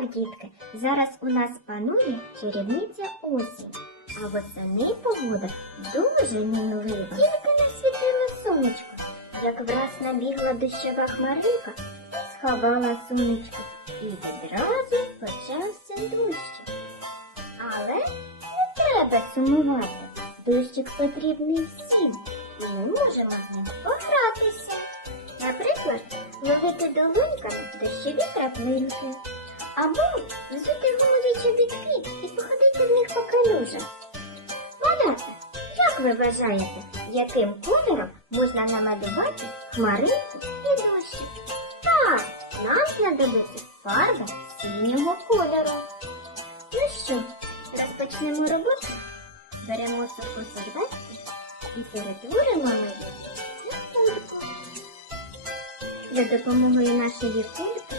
дітки, зараз у нас панує чарівниця осінь, а восени погода дуже мінлива. Тільки не світило сонечко, як враз набігла дощова хмаринка, сховала сонечко і відразу почався дощик. Але не треба сумувати. Дощик потрібний всім, і ми можемо з ним погратися. Наприклад, ловити долоньками дощові краплинки, або взути гумові чобітки і походити в них по калюжах. Малята, як ви вважаєте, яким кольором можна намалювати хмаринку і дощик? Так, нам знадобиться фарба синього кольору. Ну що, розпочнемо роботу? Беремо суху серветку і перетворимо її на кульку. За допомогою нашої кульки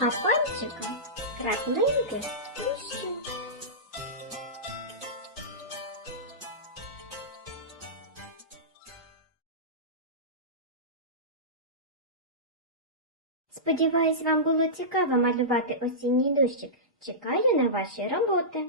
А пальчиком краплинки дощу. Сподіваюсь, вам було цікаво малювати осінній дощик. Чекаю на ваші роботи.